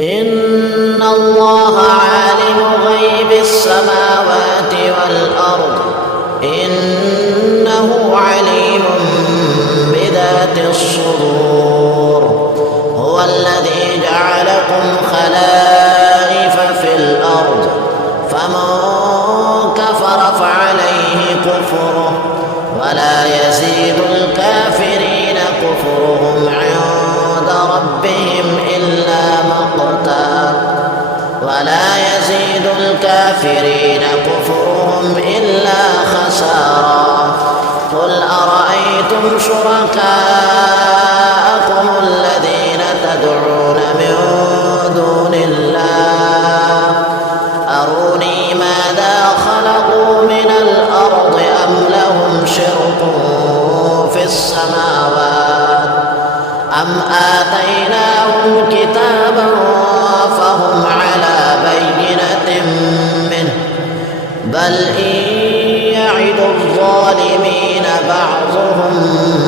إن الله عالم غيب السماوات والأرض إنه عليم بذات الصدور. هو الذي جعلكم خلائف في الأرض فمن كفر فعليه كفره ولا يزيد الكافرين كفرهم عند ربهم إلا مقتا قل أرأيتم شركاءكم الذين تدعون من دون الله أروني ماذا خلقوا من الأرض أم لهم شرك في السماوات أم آتيناهم كتابا فهم على بينة منه بل إن يعد الظالمين بعضهم